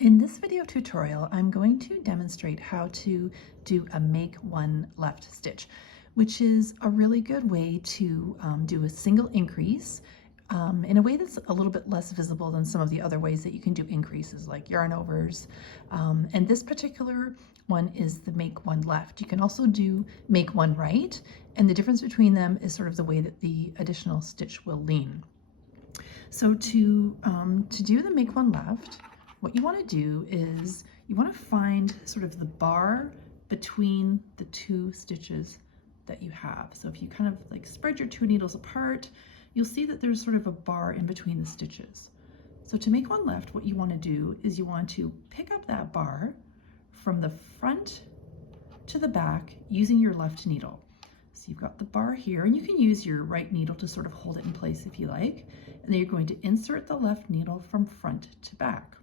In this video tutorial, I'm going to demonstrate how to do a make one left stitch, which is a really good way to do a single increase in a way that's a little bit less visible than some of the other ways that you can do increases like yarn overs. And this particular one is the make one left. You can also do make one right, and the difference between them is sort of the way that the additional stitch will lean. So to do the make one left, what you want to do is you want to find sort of the bar between the two stitches that you have. So if you kind of like spread your two needles apart, you'll see that there's sort of a bar in between the stitches. So to make one left, what you want to do is you want to pick up that bar from the front to the back using your left needle. So you've got the bar here, and you can use your right needle to sort of hold it in place if you like. And then you're going to insert the left needle from front to back.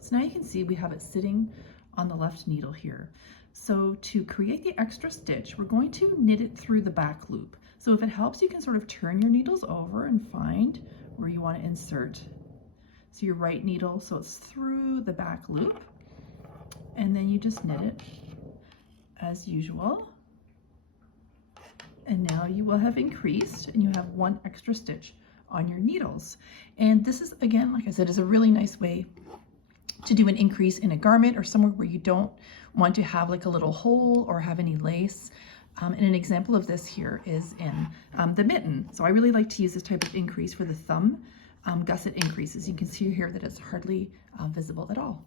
So now you can see we have it sitting on the left needle here. So to create the extra stitch, we're going to knit it through the back loop. So if it helps, you can sort of turn your needles over and find where you want to insert. So your right needle, so it's through the back loop, and then you just knit it as usual. And now you will have increased and you have one extra stitch on your needles. And this is, again, like I said, is a really nice way to do an increase in a garment or somewhere where you don't want to have like a little hole or have any lace. And an example of this here is in the mitten. So I really like to use this type of increase for the thumb gusset increases. You can see here that it's hardly visible at all.